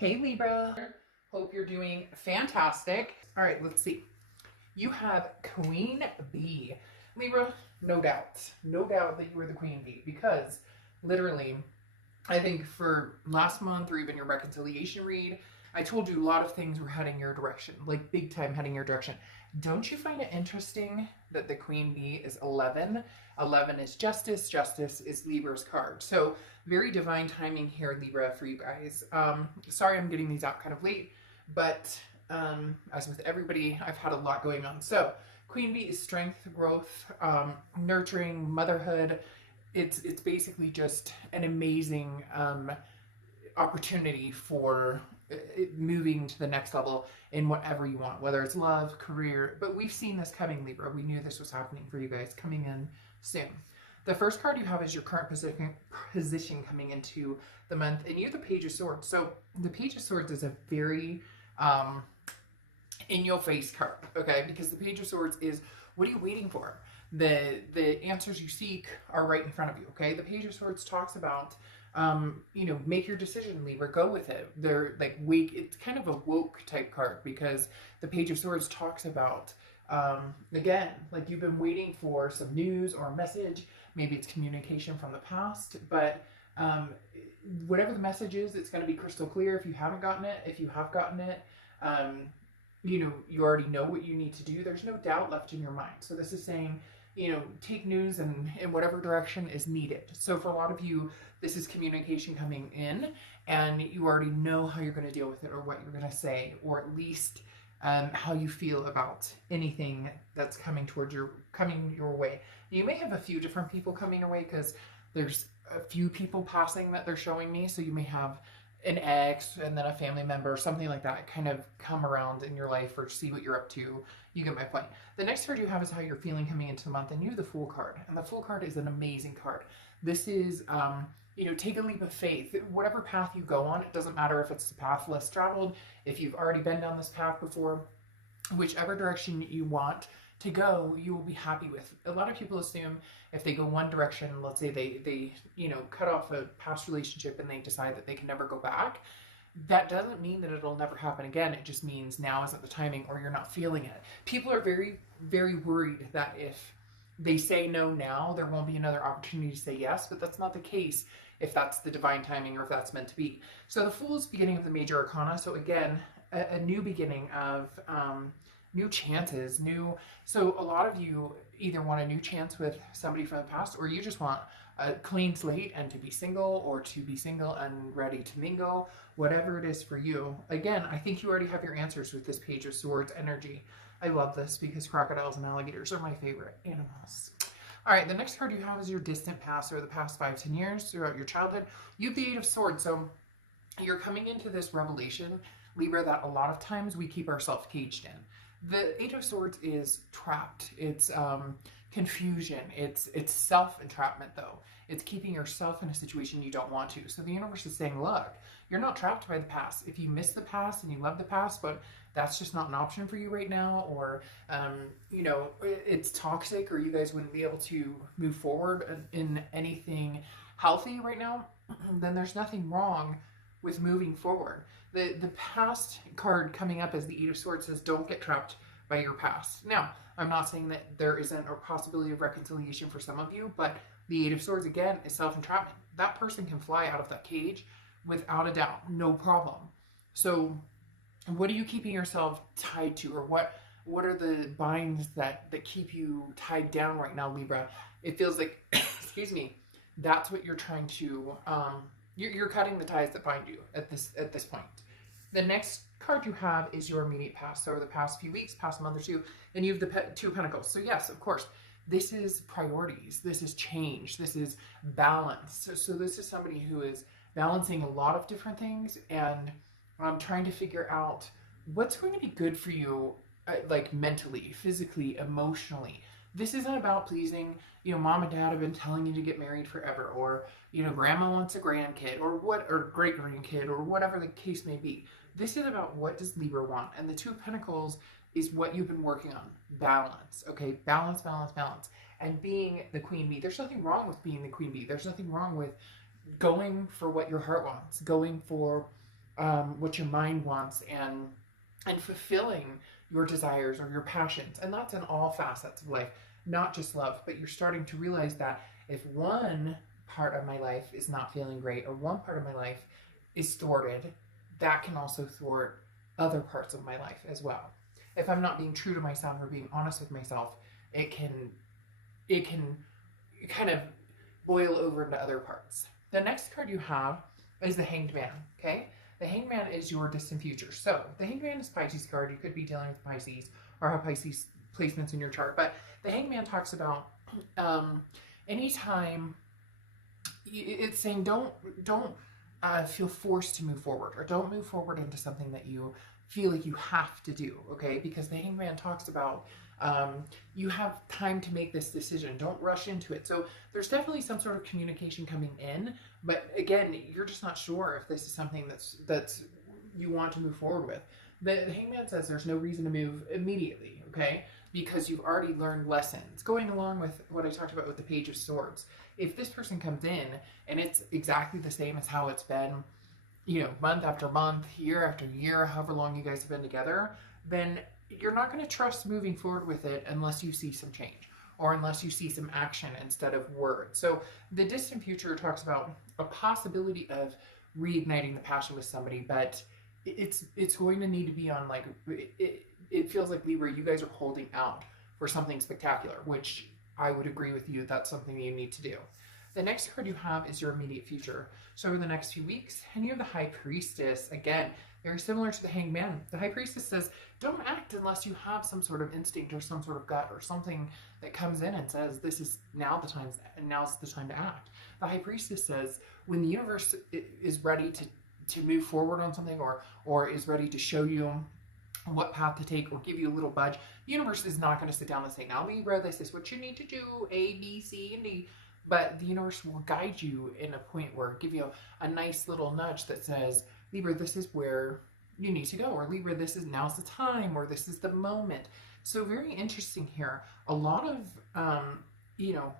Hey Libra, hope you're doing fantastic. All right, let's see. You have Queen Bee. Libra, no doubt that you were the Queen Bee because literally, I think for last month or even your reconciliation read, I told you a lot of things were heading your direction, like big time heading your direction. Don't you find it interesting that the Queen Bee is 11? 11 is justice. Justice is Libra's card. So very divine timing here, Libra, for you guys. Sorry I'm getting these out kind of late, but as with everybody, I've had a lot going on. So Queen Bee is strength, growth, nurturing, motherhood. It's basically just an amazing opportunity for moving to the next level in whatever you want, whether it's love, career. But we've seen this coming, Libra. We knew this was happening for you guys coming in soon. The first card you have is your current position coming into the month, and you're the Page of Swords. So the Page of Swords is a very in your face card, okay? Because the Page of Swords is, what are you waiting for? The answers you seek are right in front of you, okay? The Page of Swords talks about make your decision, Libra, go with it. They're like it's kind of a woke type card because the Page of Swords talks about again, like you've been waiting for some news or a message. Maybe it's communication from the past, but whatever the message is, it's going to be crystal clear if you haven't gotten it. If you have gotten it, you already know what you need to do. There's no doubt left in your mind. So this is saying, take news in whatever direction is needed. So for a lot of you, this is communication coming in and you already know how you're going to deal with it or what you're going to say, or at least how you feel about anything that's coming your way. You may have a few different people coming your way because there's a few people passing that they're showing me. So you may have an ex and then a family member, something like that, kind of come around in your life or see what you're up to. You get my point. The next card you have is how you're feeling coming into the month, and you have the Fool card. And the Fool card is an amazing card. This is, take a leap of faith. Whatever path you go on, it doesn't matter if it's the path less traveled, if you've already been down this path before, whichever direction you want to go, you will be happy with. A lot of people assume if they go one direction, let's say they cut off a past relationship and they decide that they can never go back, that doesn't mean that it'll never happen again. It just means now isn't the timing or you're not feeling it. People are very, very worried that if they say no now, there won't be another opportunity to say yes, but that's not the case if that's the divine timing or if that's meant to be. So the Fool is the beginning of the major arcana. So again, a new beginning of new chances, so a lot of you either want a new chance with somebody from the past, or you just want a clean slate and to be single, or to be single and ready to mingle, whatever it is for you. Again, I think you already have your answers with this Page of Swords energy. I love this because crocodiles and alligators are my favorite animals. All right, the next card you have is your distant past, or the past 5-10 years throughout your childhood. You have the Eight of Swords, so you're coming into this revelation, Libra, that a lot of times we keep ourselves caged in. The Eight of Swords is trapped. It's confusion. It's self-entrapment, though. It's keeping yourself in a situation you don't want to. So the universe is saying, look, you're not trapped by the past. If you miss the past and you love the past, but that's just not an option for you right now, or, it's toxic, or you guys wouldn't be able to move forward in anything healthy right now, then there's nothing wrong with moving forward. The past card coming up as the Eight of Swords says, don't get trapped by your past. Now, I'm not saying that there isn't a possibility of reconciliation for some of you, but the Eight of Swords, again, is self-entrapment. That person can fly out of that cage without a doubt, no problem. So what are you keeping yourself tied to, or what are the binds that keep you tied down right now, Libra? It feels like, excuse me, that's what you're trying to, you're cutting the ties that bind you at this point. The next card you have is your immediate past, so the past few weeks, past month or two, and you have the Two of Pentacles. So yes, of course, this is priorities, this is change, this is balance. So this is somebody who is balancing a lot of different things and trying to figure out what's going to be good for you, like mentally, physically, emotionally. This isn't about pleasing, mom and dad have been telling you to get married forever, or, grandma wants a grandkid, or great grandkid, or whatever the case may be. This is about what does Libra want? And the Two of Pentacles is what you've been working on. Balance, okay? Balance, balance, balance. And being the Queen Bee. There's nothing wrong with being the Queen Bee. There's nothing wrong with going for what your heart wants, going for what your mind wants, and fulfilling your desires or your passions. And that's in all facets of life, not just love, but you're starting to realize that if one part of my life is not feeling great, or one part of my life is thwarted, that can also thwart other parts of my life as well. If I'm not being true to myself or being honest with myself, it can kind of boil over into other parts. The next card you have is the Hanged Man, okay? The Hanged Man is your distant future. So the Hanged Man is Pisces card. You could be dealing with Pisces or have Pisces placements in your chart. But the Hanged Man talks about anytime, it's saying don't feel forced to move forward, or don't move forward into something that you feel like you have to do, okay? Because the Hanged Man talks about you have time to make this decision. Don't rush into it. So there's definitely some sort of communication coming in, but again, you're just not sure if this is something that's you want to move forward with. The Hanged Man says there's no reason to move immediately, okay? Because you've already learned lessons. Going along with what I talked about with the Page of Swords, if this person comes in and it's exactly the same as how it's been, you know, month after month, year after year, however long you guys have been together, then you're not going to trust moving forward with it unless you see some change, or unless you see some action instead of words. So the distant future talks about a possibility of reigniting the passion with somebody, but it's going to need to be on, like, it feels like, Libra, you guys are holding out for something spectacular, which I would agree with you, that's something you need to do. The next card you have is your immediate future. So over the next few weeks, and you have the High Priestess. Again, very similar to the Hanged Man. The High Priestess says, don't act unless you have some sort of instinct or some sort of gut or something that comes in and says, this is now's the time to act. The High Priestess says, when the universe is ready to move forward on something, or is ready to show you what path to take, or give you a little budge, the universe is not going to sit down and say, now Libra, this is what you need to do, A, B, C, and D. But the universe will guide you in a point where give you a nice little nudge that says, Libra, this is where you need to go, or Libra, now's the time, or this is the moment. So very interesting here. A lot of,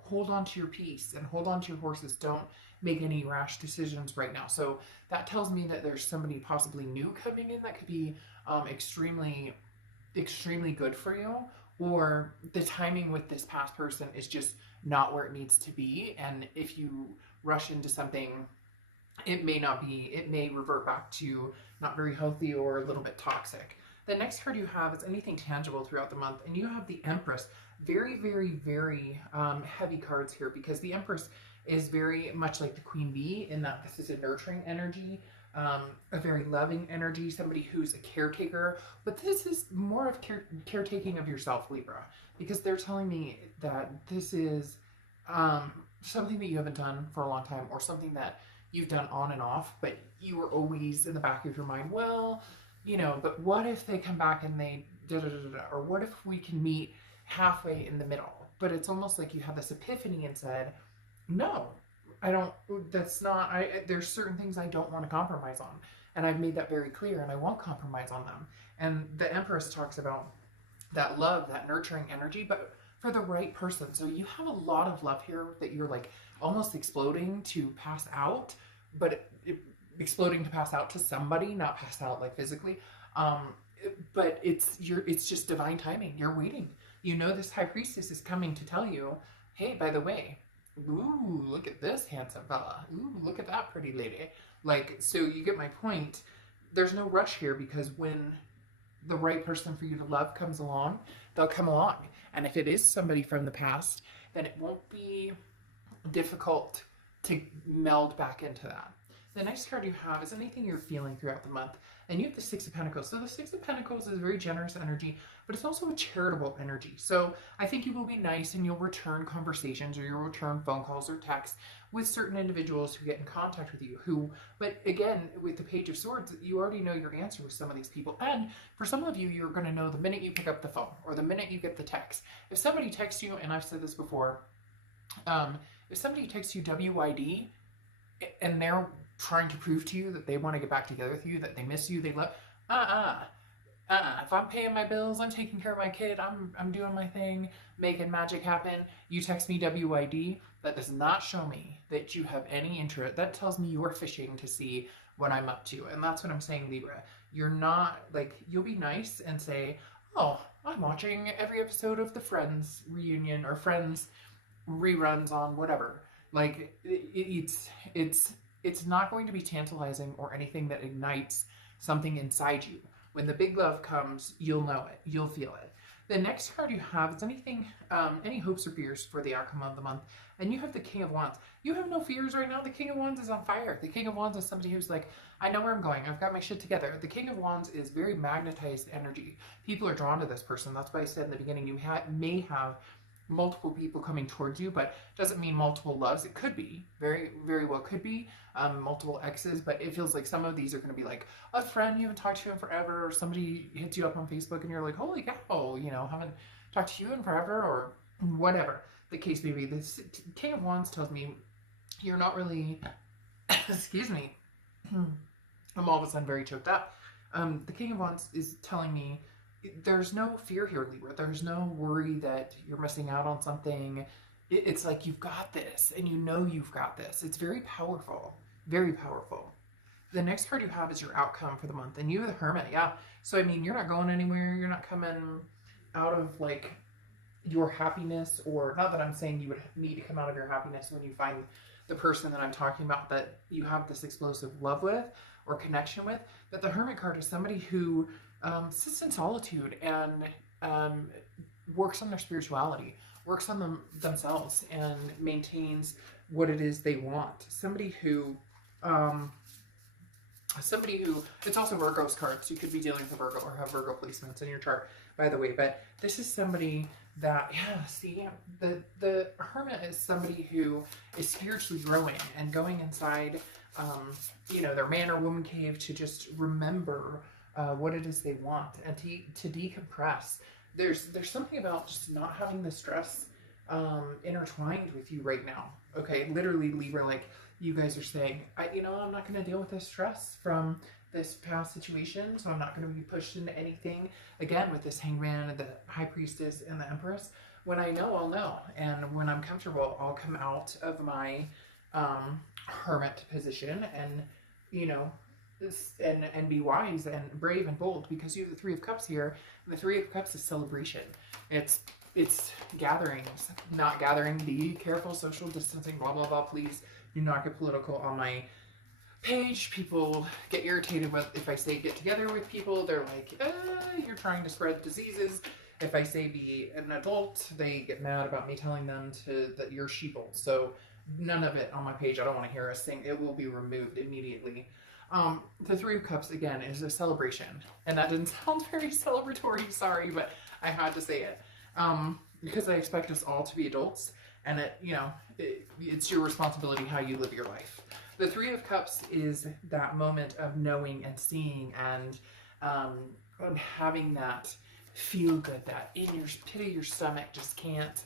hold on to your peace and hold on to your horses. Don't make any rash decisions right now. So that tells me that there's somebody possibly new coming in that could be extremely, extremely good for you, or the timing with this past person is just not where it needs to be. And if you rush into something, it may revert back to not very healthy or a little bit toxic. The next card you have is anything tangible throughout the month, and you have the Empress. Very, very, very heavy cards here, because the Empress is very much like the Queen Bee in that this is a nurturing energy, a very loving energy, somebody who's a caretaker, but this is more of caretaking of yourself, Libra, because they're telling me that this is something that you haven't done for a long time, or something that you've done on and off, but you were always in the back of your mind, well, but what if they come back and they or what if we can meet halfway in the middle? But it's almost like you have this epiphany and said, no, I don't, there's certain things I don't want to compromise on. And I've made that very clear, and I won't compromise on them. And the Empress talks about that love, that nurturing energy, but for the right person. So you have a lot of love here that you're like almost exploding to pass out, but exploding to pass out to somebody, not pass out like physically. But it's just divine timing. You're waiting. This High Priestess is coming to tell you, hey, by the way, ooh, look at this handsome fella. Ooh, look at that pretty lady. So you get my point. There's no rush here, because when the right person for you to love comes along, they'll come along. And if it is somebody from the past, then it won't be difficult to meld back into that. The next card you have is anything you're feeling throughout the month, and you have the Six of Pentacles. So the Six of Pentacles is a very generous energy, but it's also a charitable energy. So I think you will be nice, and you'll return conversations, or you'll return phone calls or texts with certain individuals who get in contact with you, but again, with the Page of Swords, you already know your answer with some of these people. And for some of you, you're going to know the minute you pick up the phone, or the minute you get the text. If somebody texts you, and I've said this before, if somebody texts you WYD, and they're trying to prove to you that they want to get back together with you, that they miss you, they love, if I'm paying my bills, I'm taking care of my kid, I'm doing my thing, making magic happen, you text me WYD, that does not show me that you have any interest. That tells me you're fishing to see what I'm up to. And that's what I'm saying, Libra. You're not like, you'll be nice and say, oh, I'm watching every episode of the Friends reunion or Friends reruns on whatever. Like it's not going to be tantalizing or anything that ignites something inside you. When the big love comes, you'll know it. You'll feel it. The next card you have is anything, any hopes or fears for the outcome of the month. And you have the King of Wands. You have no fears right now. The King of Wands is on fire. The King of Wands is somebody who's like, I know where I'm going. I've got my shit together. The King of Wands is very magnetized energy. People are drawn to this person. That's why I said in the beginning, you may have multiple people coming towards you, but doesn't mean multiple loves. It could be, very, very well could be multiple exes, but it feels like some of these are going to be like a friend you haven't talked to in forever, or somebody hits you up on Facebook and you're like, holy cow, you know, haven't talked to you in forever, or whatever the case may be. This King of Wands tells me you're not really, excuse me, I'm all of a sudden very choked up. The King of Wands is telling me there's no fear here, Libra. There's no worry that you're missing out on something. It's like you've got this, and you know you've got this. It's very powerful, very powerful. The next card you have is your outcome for the month, and you, the Hermit, yeah. So, I mean, you're not going anywhere. You're not coming out of, like, your happiness, or not that I'm saying you would need to come out of your happiness when you find the person that I'm talking about that you have this explosive love with or connection with, but the Hermit card is somebody who sits in solitude and works on their spirituality, works on themselves, and maintains what it is they want. Somebody who, it's also Virgo's card, so you could be dealing with a Virgo or have Virgo placements in your chart, by the way, but this is somebody that, yeah, see, the Hermit is somebody who is spiritually growing and going inside, you know, their man or woman cave to just remember what it is they want and to decompress. There's something about just not having the stress intertwined with you right now. Okay, literally, Libra, like you guys are saying, I'm not going to deal with this stress from this past situation, so I'm not going to be pushed into anything. Again, with this Hangman, the High Priestess, and the Empress, when I know, I'll know, and when I'm comfortable, I'll come out of my Hermit position and, you know, and be wise and brave and bold, because you have the Three of Cups here, and the Three of Cups is celebration. It's gatherings, not gathering. Be careful, social distancing, blah blah blah. Please do not get political on my page. People get irritated with if I say get together with people. They're like, you're trying to spread diseases. If I say be an adult, they get mad about me telling them that you're sheeple. So none of it on my page. I don't want to hear us sing. It will be removed immediately. The Three of Cups, again, is a celebration. And that didn't sound very celebratory, sorry, but I had to say it. Because I expect us all to be adults, and it's your responsibility how you live your life. The Three of Cups is that moment of knowing and seeing and having that feel good, that in your pit of your stomach just can't,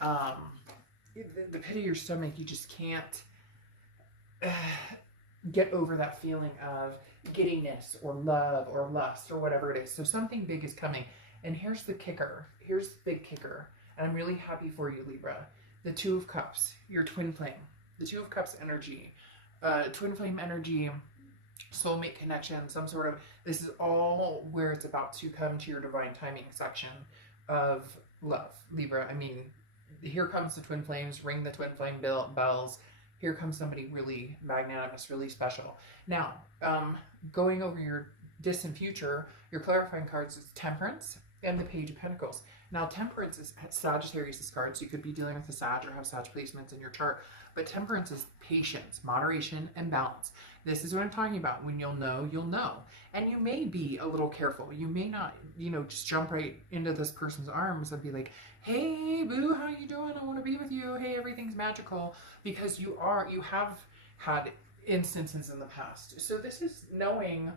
the pit of your stomach, you just can't get over that feeling of giddiness or love or lust or whatever it is. So something big is coming. And here's the kicker. Here's the big kicker. And I'm really happy for you, Libra. The Two of Cups, your twin flame. The Two of Cups energy. Twin flame energy, soulmate connection, some sort of, this is all where it's about to come to your divine timing section of love, Libra. I mean, here comes the twin flames, ring the twin flame bells. Here comes somebody really magnanimous, really special. Now, going over your distant future, your clarifying cards is Temperance and the Page of Pentacles. Now, Temperance is Sagittarius' card, so you could be dealing with a Sag or have Sag placements in your chart. But Temperance is patience, moderation, and balance. This is what I'm talking about. When you'll know, you'll know. And you may be a little careful. You may not, just jump right into this person's arms and be like, hey, boo, how you doing? I want to be with you. Hey, everything's magical. Because you have had instances in the past. So this is knowing,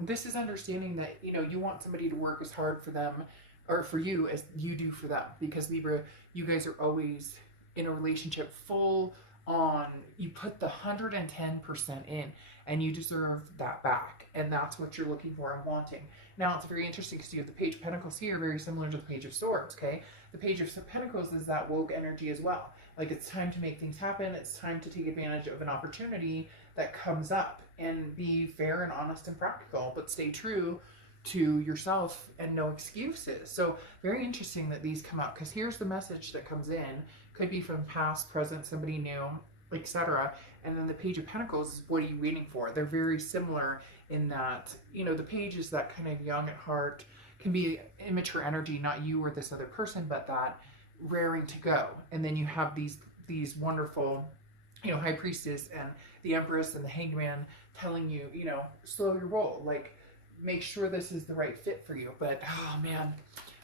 this is understanding that, you want somebody to work as hard for them or for you as you do for them. Because Libra, you guys are always in a relationship full on, you put the 110% in, and you deserve that back. And that's what you're looking for and wanting. Now, it's very interesting because you have the Page of Pentacles here, very similar to the Page of Swords, okay? The Page of Pentacles is that woke energy as well. Like, it's time to make things happen. It's time to take advantage of an opportunity that comes up. and be fair and honest and practical, but stay true to yourself and no excuses. So very interesting that these come out, because here's the message that comes in. Could be from past, present, somebody new, etc. And then the Page of Pentacles is, what are you waiting for? They're very similar in that, you know, the Page is that kind of young at heart, can be immature energy, not you or this other person, but that raring to go. And then you have these wonderful, you know, High Priestess and the Empress and the Hanged Man telling you, you know, slow your roll, like make sure this is the right fit for you. But oh man,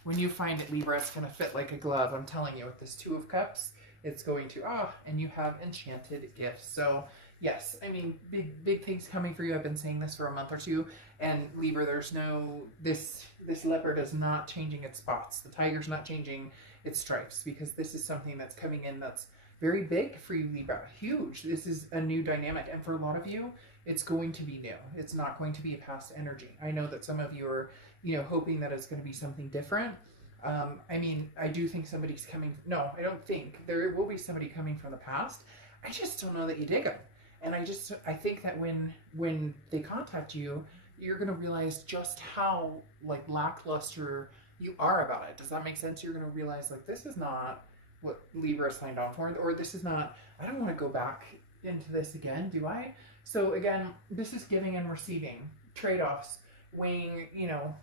when you find it, Libra, it's going to fit like a glove. I'm telling you, with this Two of Cups, it's going to, and you have Enchanted Gifts. So yes, I mean, big things coming for you. I've been saying this for a month or two. And Libra, there's no, this leopard is not changing its spots. The tiger's not changing its stripes, because this is something that's coming in that's very big for you, Libra. Huge. This is a new dynamic. And for a lot of you, it's going to be new. It's not going to be a past energy. I know that some of you are, you know, hoping that it's going to be something different. I mean, I do think somebody's coming. No, I don't think. There will be somebody coming from the past. I just don't know that you dig them. And I think that when they contact you, you're going to realize just how, like, lackluster you are about it. Does that make sense? You're going to realize, like, this is not what Libra signed on for, or this is not, I don't want to go back into this again, do I? So again, this is giving and receiving, trade-offs, weighing, you know,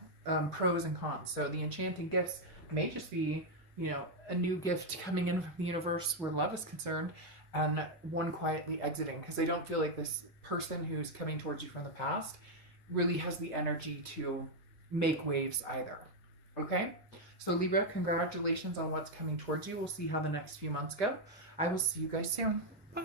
pros and cons. So the Enchanting Gifts may just be, you know, a new gift coming in from the universe where love is concerned, and one quietly exiting, because I don't feel like this person who's coming towards you from the past really has the energy to make waves either. Okay? So Libra, congratulations on what's coming towards you. We'll see how the next few months go. I will see you guys soon. Bye.